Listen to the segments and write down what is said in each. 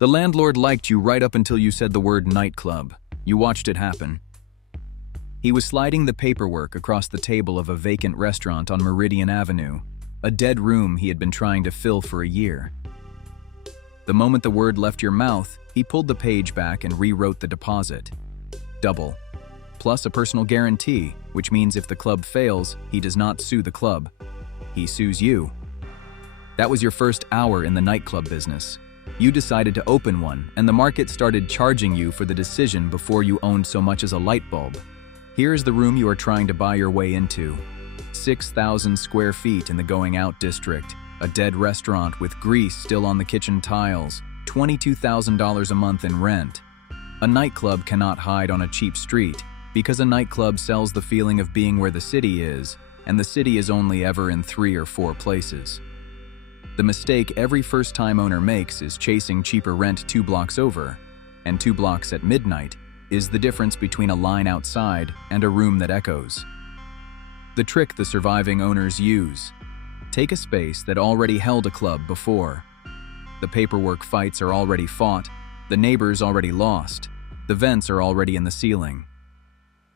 The landlord liked you right up until you said the word nightclub. You watched it happen. He was sliding the paperwork across the table of a vacant restaurant on Meridian Avenue, a dead room he had been trying to fill for a year. The moment the word left your mouth, he pulled the page back and rewrote the deposit. Double. Plus a personal guarantee, which means if the club fails, he does not sue the club. He sues you. That was your first hour in the nightclub business. You decided to open one, and the market started charging you for the decision before you owned so much as a light bulb. Here is the room you are trying to buy your way into. 6,000 square feet in the going out district, a dead restaurant with grease still on the kitchen tiles, $22,000 a month in rent. A nightclub cannot hide on a cheap street, because a nightclub sells the feeling of being where the city is, and the city is only ever in 3 or 4 places. The mistake every first-time owner makes is chasing cheaper rent 2 blocks over, and 2 blocks at midnight is the difference between a line outside and a room that echoes. The trick the surviving owners use: take a space that already held a club before. The paperwork fights are already fought, the neighbors already lost, the vents are already in the ceiling.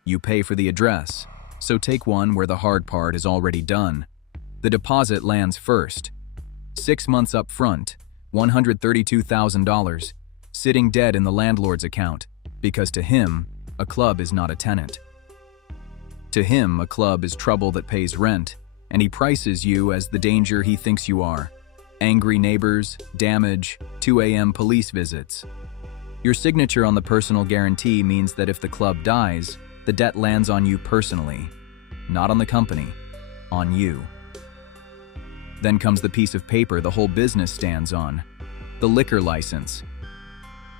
You pay for the address, so take one where the hard part is already done. The deposit lands first. 6 months up front, $132,000, sitting dead in the landlord's account, because to him, a club is not a tenant. To him, a club is trouble that pays rent, and he prices you as the danger he thinks you are. Angry neighbors, damage, 2 a.m. police visits. Your signature on the personal guarantee means that if the club dies, the debt lands on you personally, not on the company, on you. Then comes the piece of paper the whole business stands on, the liquor license.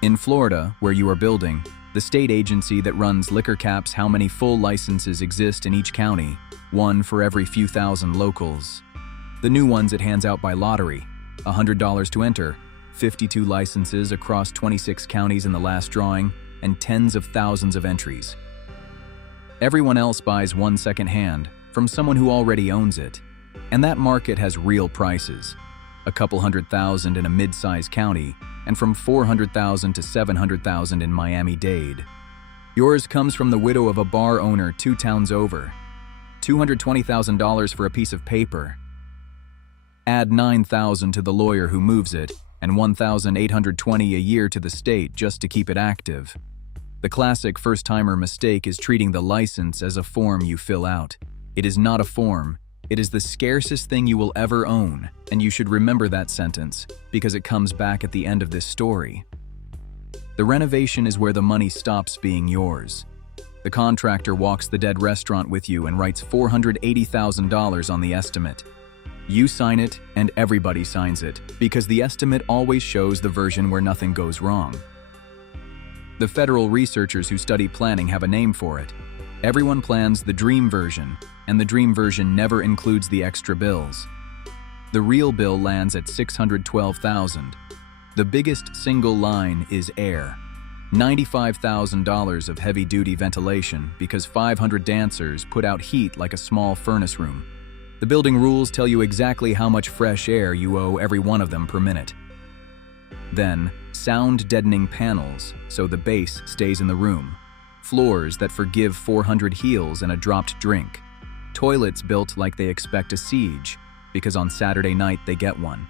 In Florida, where you are building, the state agency that runs liquor caps how many full licenses exist in each county, 1 for every few thousand locals. The new ones it hands out by lottery, $100 to enter, 52 licenses across 26 counties in the last drawing, and tens of thousands of entries. Everyone else buys one second-hand from someone who already owns it, and that market has real prices, a couple $100,000 in a mid-sized county, and from $400,000 to $700,000 in Miami-Dade. Yours comes from the widow of a bar owner 2 towns over, $220,000 for a piece of paper. Add $9,000 to the lawyer who moves it, and $1,820 a year to the state just to keep it active. The classic first-timer mistake is treating the license as a form you fill out. It is not a form. It is the scarcest thing you will ever own, and you should remember that sentence, because it comes back at the end of this story. The renovation is where the money stops being yours. The contractor walks the dead restaurant with you and writes $480,000 on the estimate. You sign it, and everybody signs it, because the estimate always shows the version where nothing goes wrong. The federal researchers who study planning have a name for it. Everyone plans the dream version, and the dream version never includes the extra bills. The real bill lands at $612,000. The biggest single line is air. $95,000 of heavy-duty ventilation because 500 dancers put out heat like a small furnace room. The building rules tell you exactly how much fresh air you owe every one of them per minute. Then, sound-deadening panels, so the bass stays in the room. Floors that forgive 400 heels and a dropped drink. Toilets built like they expect a siege, because on Saturday night they get one.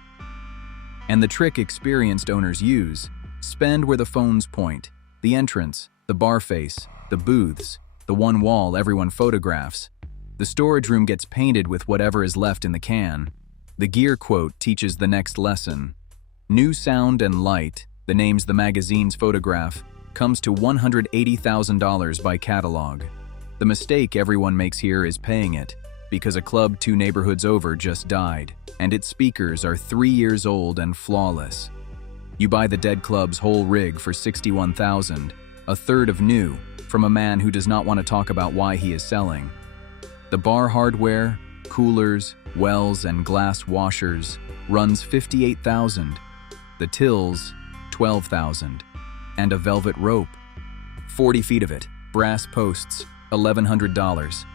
And the trick experienced owners use: spend where the phones point, the entrance, the bar face, the booths, the one wall everyone photographs. The storage room gets painted with whatever is left in the can. The gear quote teaches the next lesson. New sound and light, the names the magazines photograph, comes to $180,000 by catalog. The mistake everyone makes here is paying it, because a club 2 neighborhoods over just died, and its speakers are 3 years old and flawless. You buy the dead club's whole rig for $61,000, a third of new, from a man who does not want to talk about why he is selling. The bar hardware, coolers, wells, and glass washers runs $58,000. The tills, $12,000. And a velvet rope. 40 feet of it, brass posts, $1,100.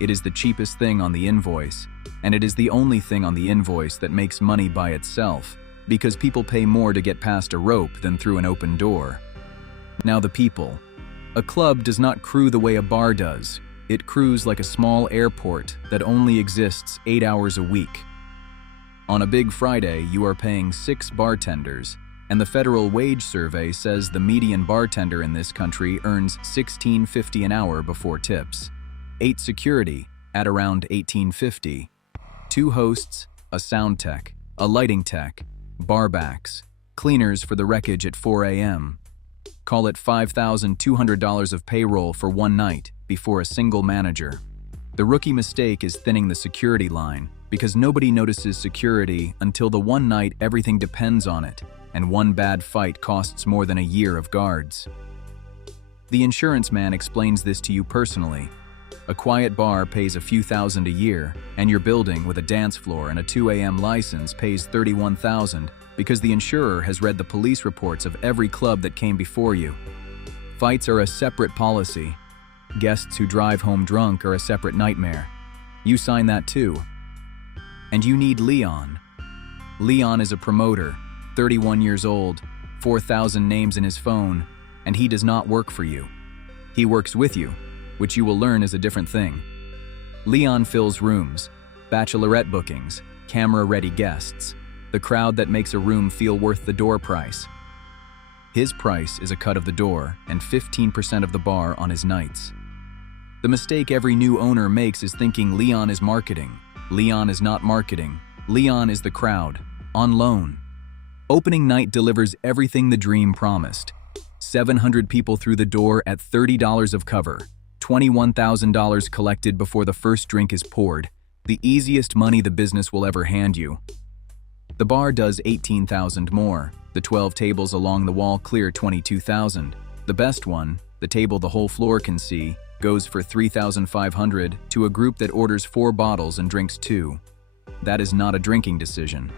It is the cheapest thing on the invoice, and it is the only thing on the invoice that makes money by itself, because people pay more to get past a rope than through an open door. Now the people. A club does not crew the way a bar does. It crews like a small airport that only exists 8 hours a week. On a big Friday, you are paying 6 bartenders, and the federal wage survey says the median bartender in this country earns $16.50 an hour before tips. 8 security at around $18.50. 2 hosts, a sound tech, a lighting tech, barbacks, cleaners for the wreckage at 4 a.m. Call it $5,200 of payroll for one night before a single manager. The rookie mistake is thinning the security line because nobody notices security until the one night everything depends on it, and one bad fight costs more than a year of guards. The insurance man explains this to you personally. A quiet bar pays a few thousand a year, and your building with a dance floor and a 2 a.m. license pays $31,000 because the insurer has read the police reports of every club that came before you. Fights are a separate policy. Guests who drive home drunk are a separate nightmare. You sign that too. And you need Leon. Leon is a promoter, 31 years old, 4,000 names in his phone, and he does not work for you. He works with you, which you will learn is a different thing. Leon fills rooms, bachelorette bookings, camera-ready guests, the crowd that makes a room feel worth the door price. His price is a cut of the door and 15% of the bar on his nights. The mistake every new owner makes is thinking Leon is marketing. Leon is not marketing. Leon is the crowd, on loan. Opening night delivers everything the dream promised. 700 people through the door at $30 of cover. $21,000 collected before the first drink is poured. The easiest money the business will ever hand you. The bar does $18,000 more. The 12 tables along the wall clear $22,000. The best one, the table the whole floor can see, goes for $3,500 to a group that orders 4 bottles and drinks 2. That is not a drinking decision.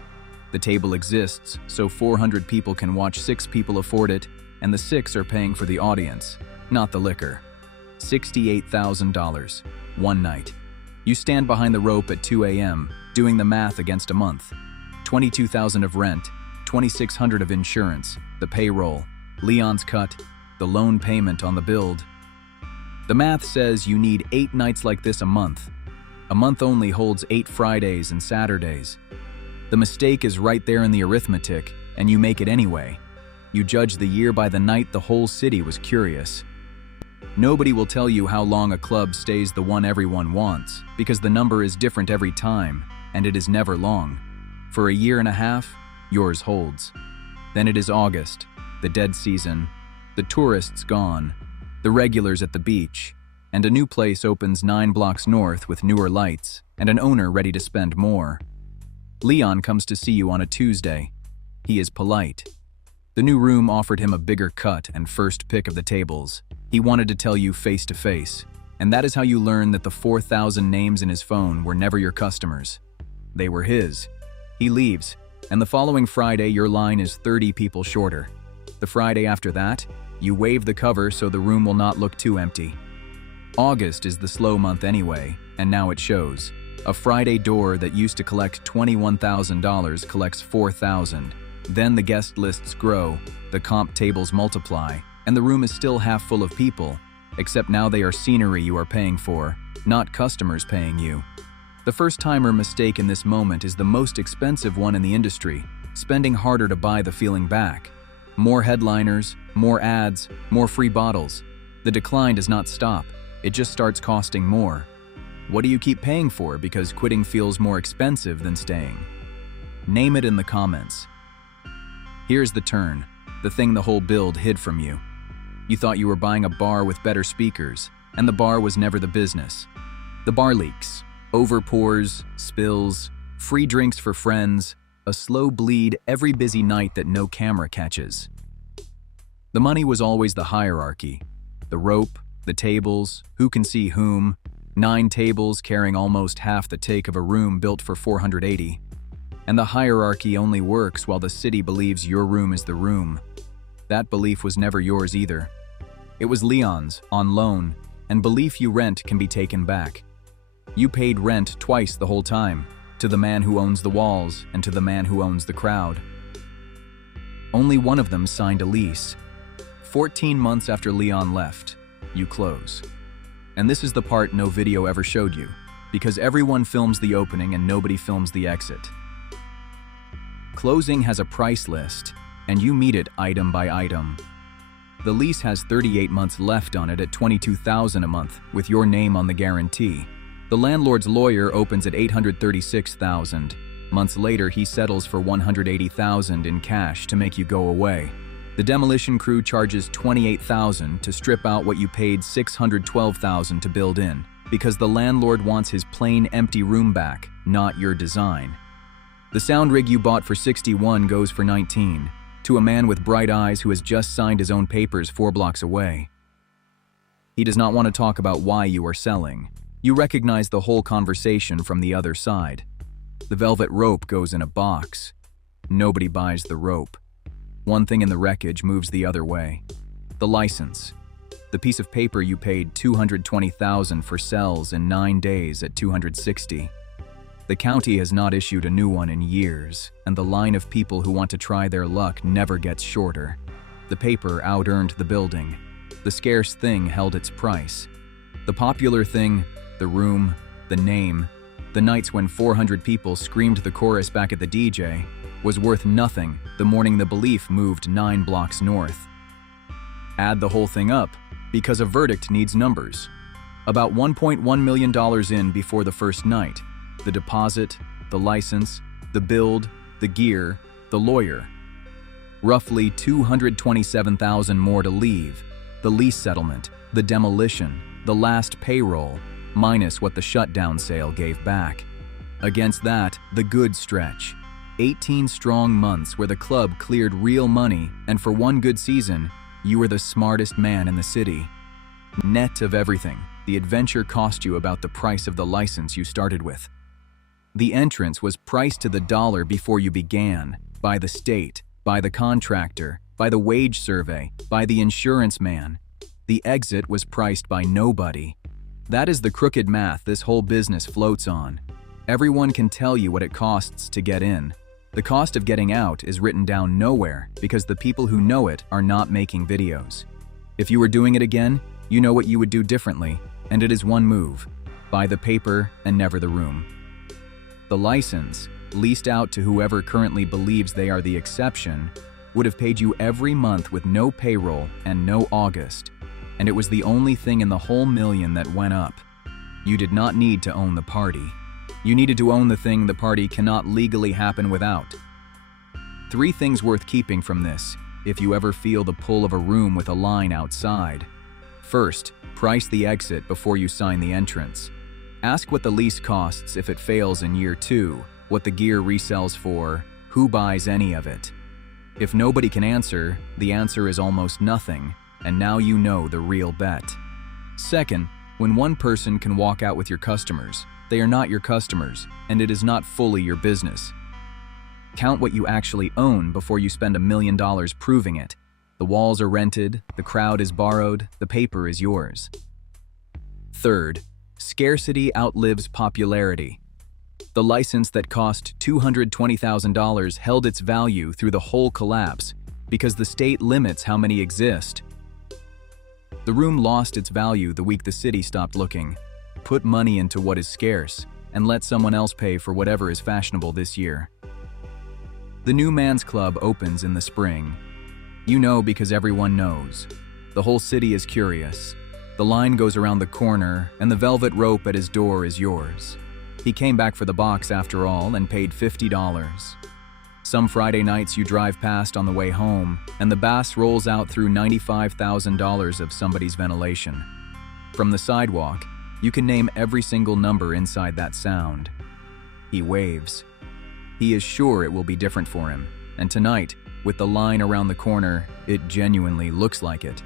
The table exists so 400 people can watch 6 people afford it, and the 6 are paying for the audience, not the liquor. $68,000, one night. You stand behind the rope at 2 a.m., doing the math against a month. $22,000 of rent, $2,600 of insurance, the payroll, Leon's cut, the loan payment on the build. The math says you need 8 nights like this a month. A month only holds 8 Fridays and Saturdays. The mistake is right there in the arithmetic, and you make it anyway. You judge the year by the night the whole city was curious. Nobody will tell you how long a club stays the one everyone wants, because the number is different every time, and it is never long. For a year and a half, yours holds. Then it is August, the dead season, the tourists gone, the regulars at the beach, and a new place opens 9 blocks north with newer lights and an owner ready to spend more. Leon comes to see you on a Tuesday. He is polite. The new room offered him a bigger cut and first pick of the tables. He wanted to tell you face to face, and that is how you learn that the 4,000 names in his phone were never your customers. They were his. He leaves, and the following Friday your line is 30 people shorter. The Friday after that, you waive the cover so the room will not look too empty. August is the slow month anyway, and now it shows. A Friday door that used to collect $21,000 collects $4,000. Then the guest lists grow, the comp tables multiply, and the room is still half full of people, except now they are scenery you are paying for, not customers paying you. The first-timer mistake in this moment is the most expensive one in the industry, spending harder to buy the feeling back. More headliners, more ads, more free bottles. The decline does not stop, it just starts costing more. What do you keep paying for because quitting feels more expensive than staying? Name it in the comments. Here's the turn, the thing the whole build hid from you. You thought you were buying a bar with better speakers, and the bar was never the business. The bar leaks, overpours, spills, free drinks for friends, a slow bleed every busy night that no camera catches. The money was always the hierarchy. The rope, the tables, who can see whom, 9 tables carrying almost half the take of a room built for 480. And the hierarchy only works while the city believes your room is the room. That belief was never yours either. It was Leon's, on loan, and belief you rent can be taken back. You paid rent twice the whole time, to the man who owns the walls and to the man who owns the crowd. Only one of them signed a lease. 14 months after Leon left, you close. And this is the part no video ever showed you, because everyone films the opening and nobody films the exit. Closing has a price list, and you meet it item by item. The lease has 38 months left on it at $22,000 a month, with your name on the guarantee. The landlord's lawyer opens at $836,000. Months later, he settles for $180,000 in cash to make you go away. The demolition crew charges $28,000 to strip out what you paid $612,000 to build in, because the landlord wants his plain empty room back, not your design. The sound rig you bought for $61,000 goes for $19,000, to a man with bright eyes who has just signed his own papers 4 blocks away. He does not want to talk about why you are selling. You recognize the whole conversation from the other side. The velvet rope goes in a box. Nobody buys the rope. One thing in the wreckage moves the other way. The license. The piece of paper you paid $220,000 for sells in 9 days at $260,000. The county has not issued a new one in years, and the line of people who want to try their luck never gets shorter. The paper out-earned the building. The scarce thing held its price. The popular thing, the room, the name, the nights when 400 people screamed the chorus back at the DJ, was worth nothing the morning the belief moved 9 blocks north. Add the whole thing up, because a verdict needs numbers. About $1.1 million in before the first night. The deposit, the license, the build, the gear, the lawyer. Roughly $227,000 more to leave. The lease settlement, the demolition, the last payroll, minus what the shutdown sale gave back. Against that, the good stretch. 18 strong months where the club cleared real money, and for one good season, you were the smartest man in the city. Net of everything, the adventure cost you about the price of the license you started with. The entrance was priced to the dollar before you began, by the state, by the contractor, by the wage survey, by the insurance man. The exit was priced by nobody. That is the crooked math this whole business floats on. Everyone can tell you what it costs to get in. The cost of getting out is written down nowhere because the people who know it are not making videos. If you were doing it again, you know what you would do differently, and it is one move: buy the paper and never the room. The license, leased out to whoever currently believes they are the exception, would have paid you every month with no payroll and no August, and it was the only thing in the whole million that went up. You did not need to own the party. You needed to own the thing the party cannot legally happen without. 3 things worth keeping from this, if you ever feel the pull of a room with a line outside. First, price the exit before you sign the entrance. Ask what the lease costs if it fails in year 2, what the gear resells for, who buys any of it. If nobody can answer, the answer is almost nothing, and now you know the real bet. Second, when one person can walk out with your customers, they are not your customers, and it is not fully your business. Count what you actually own before you spend $1 million proving it. The walls are rented, the crowd is borrowed, the paper is yours. Third, scarcity outlives popularity. The license that cost $220,000 held its value through the whole collapse because the state limits how many exist. The room lost its value the week the city stopped looking. Put money into what is scarce and let someone else pay for whatever is fashionable this year. The new Man's Club opens in the spring. You know because everyone knows. The whole city is curious. The line goes around the corner, and the velvet rope at his door is yours. He came back for the box after all and paid $50. Some Friday nights you drive past on the way home, and the bass rolls out through $95,000 of somebody's ventilation. From the sidewalk, you can name every single number inside that sound. He waves. He is sure it will be different for him, and tonight, with the line around the corner, it genuinely looks like it.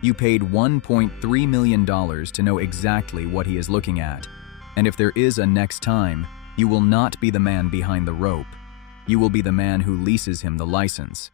You paid $1.3 million to know exactly what he is looking at. And if there is a next time, you will not be the man behind the rope. You will be the man who leases him the license.